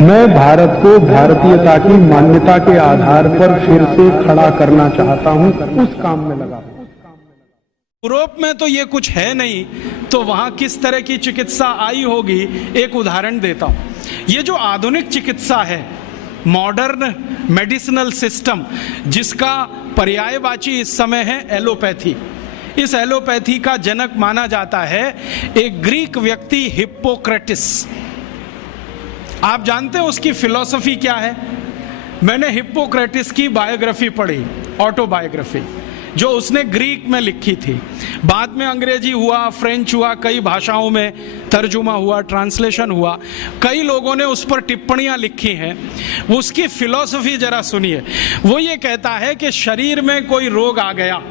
मैं भारत को भारतीयता की मान्यता के आधार पर फिर से खड़ा करना चाहता हूं, उस काम में लगा हूं। यूरोप में तो ये कुछ है नहीं, तो वहां किस तरह की चिकित्सा आई होगी, एक उदाहरण देता हूं। ये जो आधुनिक चिकित्सा है, मॉडर्न मेडिसिनल सिस्टम, जिसका पर्यायवाची इस समय है एलोपैथी। इस एलोपैथी का जनक माना जाता है एक ग्रीक व्यक्ति हिप्पोक्रेटिस। आप जानते हैं उसकी फिलॉसफी क्या है? मैंने हिप्पोक्रेटिस की बायोग्राफी पढ़ी, ऑटोबायोग्राफी, जो उसने ग्रीक में लिखी थी। बाद में अंग्रेजी हुआ, फ्रेंच हुआ, कई भाषाओं में तर्जुमा हुआ, ट्रांसलेशन हुआ, कई लोगों ने उस पर टिप्पणियां लिखी हैं। उसकी फिलॉसफी जरा सुनिए। वो ये कहता है कि शरीर में कोई रोग आ गया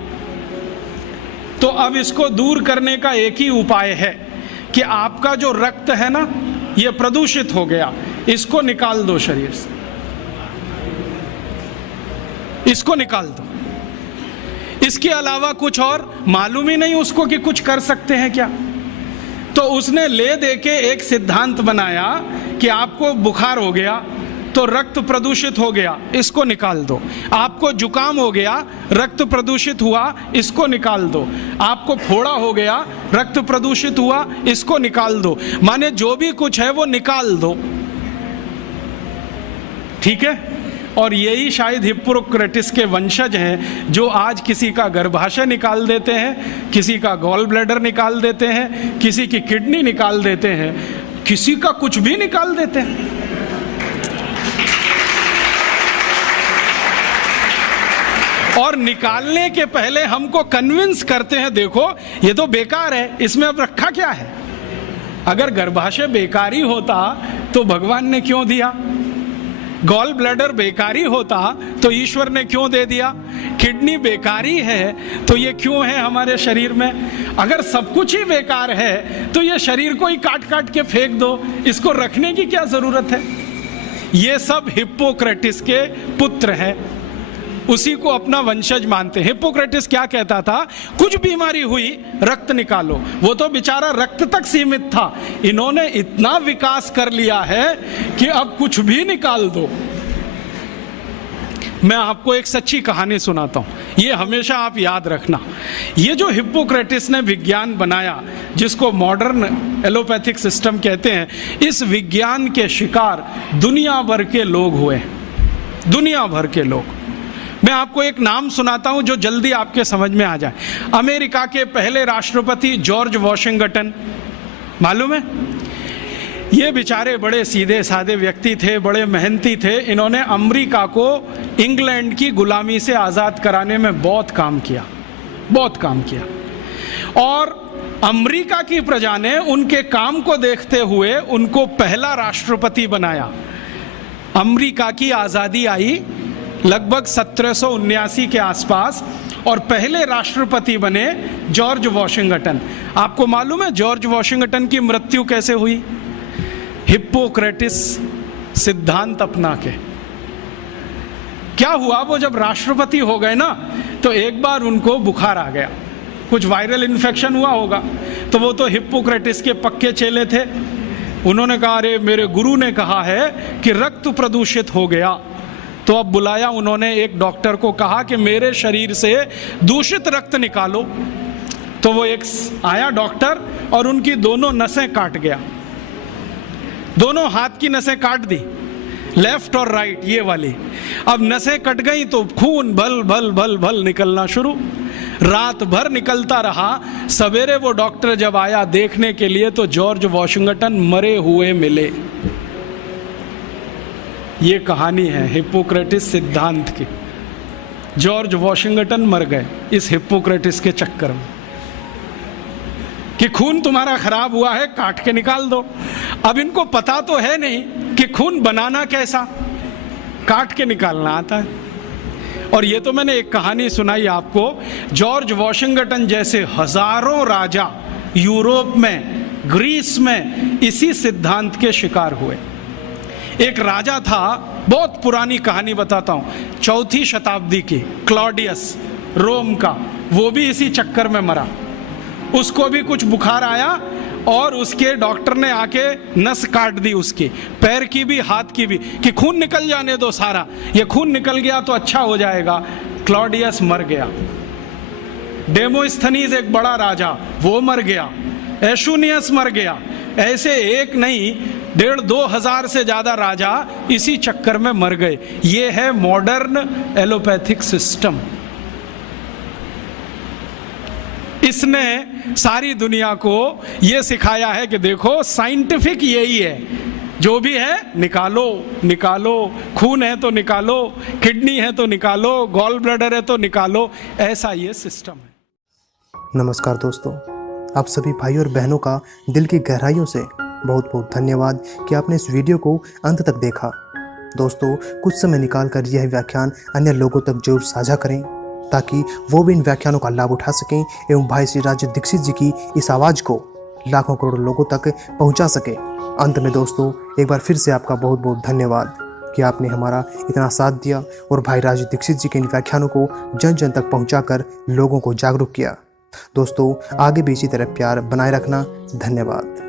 तो अब इसको दूर करने का एक ही उपाय है कि आपका जो रक्त है ना, ये प्रदूषित हो गया, इसको निकाल दो शरीर से, इसको निकाल दो। इसके अलावा कुछ और मालूम ही नहीं उसको कि कुछ कर सकते हैं क्या। तो उसने ले दे के एक सिद्धांत बनाया कि आपको बुखार हो गया तो रक्त प्रदूषित हो गया, इसको निकाल दो। आपको जुकाम हो गया, रक्त प्रदूषित हुआ, इसको निकाल दो। आपको फोड़ा हो गया, रक्त प्रदूषित हुआ, इसको निकाल दो। माने जो भी कुछ है वो निकाल दो, ठीक है। और यही शायद हिप्पोक्रेटिस के वंशज हैं जो आज किसी का गर्भाशय निकाल देते हैं, किसी का गॉल ब्लैडर निकाल देते हैं, किसी की किडनी निकाल देते हैं, किसी का कुछ भी निकाल देते हैं। और निकालने के पहले हमको कन्विंस करते हैं, देखो ये तो बेकार है, इसमें अब रखा क्या है। अगर गर्भाशय बेकारी होता तो भगवान ने क्यों दिया? गॉल ब्लैडर बेकारी होता तो ईश्वर ने क्यों दे दिया? किडनी बेकारी है तो ये क्यों है हमारे शरीर में? अगर सब कुछ ही बेकार है तो ये शरीर को ही काट काट के फेंक दो, इसको रखने की क्या जरूरत है? ये सब हिप्पोक्रेटिस के पुत्र हैं, उसी को अपना वंशज मानते हैं। हिप्पोक्रेटिस क्या कहता था? कुछ बीमारी हुई रक्त निकालो। वो तो बेचारा रक्त तक सीमित था, इन्होंने इतना विकास कर लिया है कि अब कुछ भी निकाल दो। मैं आपको एक सच्ची कहानी सुनाता हूं, ये हमेशा आप याद रखना। ये जो हिप्पोक्रेटिस ने विज्ञान बनाया, जिसको मॉडर्न एलोपैथिक सिस्टम कहते हैं, इस विज्ञान के शिकार दुनिया भर के लोग हुए, दुनिया भर के लोग। मैं आपको एक नाम सुनाता हूं जो जल्दी आपके समझ में आ जाए। अमेरिका के पहले राष्ट्रपति जॉर्ज वॉशिंगटन, मालूम है? ये बेचारे बड़े सीधे साधे व्यक्ति थे, बड़े मेहनती थे। इन्होंने अमेरिका को इंग्लैंड की गुलामी से आज़ाद कराने में बहुत काम किया, बहुत काम किया। और अमेरिका की प्रजा ने उनके काम को देखते हुए उनको पहला राष्ट्रपति बनाया। अमेरिका की आज़ादी आई लगभग 1779 के आसपास और पहले राष्ट्रपति बने जॉर्ज वॉशिंगटन। आपको मालूम है जॉर्ज वॉशिंगटन की मृत्यु कैसे हुई? हिप्पोक्रेटिस सिद्धांत अपना के। क्या हुआ, वो जब राष्ट्रपति हो गए ना तो एक बार उनको बुखार आ गया, कुछ वायरल इन्फेक्शन हुआ होगा। तो वो तो हिप्पोक्रेटिस के पक्के चेले थे, उन्होंने कहा अरे मेरे गुरु ने कहा है कि रक्त प्रदूषित हो गया। तो अब बुलाया उन्होंने एक डॉक्टर को, कहा कि मेरे शरीर से दूषित रक्त निकालो। तो वो एक आया डॉक्टर और उनकी दोनों नसें काट गया, दोनों हाथ की नसें काट दी, लेफ्ट और राइट ये वाली। अब नसें कट गई तो खून भल भल भल भल निकलना शुरू, रात भर निकलता रहा। सवेरे वो डॉक्टर जब आया देखने के लिए तो जॉर्ज वॉशिंगटन मरे हुए मिले। ये कहानी है हिप्पोक्रेटिस सिद्धांत की। जॉर्ज वॉशिंगटन मर गए इस हिप्पोक्रेटिस के चक्कर में कि खून तुम्हारा खराब हुआ है, काट के निकाल दो। अब इनको पता तो है नहीं कि खून बनाना कैसा, काट के निकालना आता है। और ये तो मैंने एक कहानी सुनाई आपको, जॉर्ज वॉशिंगटन जैसे हजारों राजा यूरोप में, ग्रीस में इसी सिद्धांत के शिकार हुए। एक राजा था, बहुत पुरानी कहानी बताता हूं, 4वीं शताब्दी की, क्लॉडियस रोम का, वो भी इसी चक्कर में मरा। उसको भी कुछ बुखार आया और उसके डॉक्टर ने आके नस काट दी, उसकी पैर की भी हाथ की भी, कि खून निकल जाने दो सारा, ये खून निकल गया तो अच्छा हो जाएगा। क्लॉडियस मर गया। डेमोस्थनीज एक बड़ा राजा, वो मर गया। एशुनियस मर गया। ऐसे एक नहीं 1,500-2,000 से ज्यादा राजा इसी चक्कर में मर गए। ये है मॉडर्न एलोपैथिक सिस्टम। इसने सारी दुनिया को यह सिखाया है कि देखो साइंटिफिक यही है, जो भी है निकालो निकालो, खून है तो निकालो, किडनी है तो निकालो, गॉल ब्लैडर है तो निकालो, ऐसा ये सिस्टम है। नमस्कार दोस्तों, आप सभी भाई और बहनों का दिल की गहराइयों से बहुत बहुत धन्यवाद कि आपने इस वीडियो को अंत तक देखा। दोस्तों, कुछ समय निकालकर यह व्याख्यान अन्य लोगों तक जरूर साझा करें ताकि वो भी इन व्याख्यानों का लाभ उठा सकें एवं भाई श्री राज दीक्षित जी की इस आवाज़ को लाखों करोड़ों लोगों तक पहुंचा सके। अंत में दोस्तों, एक बार फिर से आपका बहुत बहुत धन्यवाद कि आपने हमारा इतना साथ दिया और भाई राज दीक्षित जी के इन व्याख्यानों को जन जन तक पहुंचाकर लोगों को जागरूक किया। दोस्तों, आगे भी इसी तरह प्यार बनाए रखना। धन्यवाद।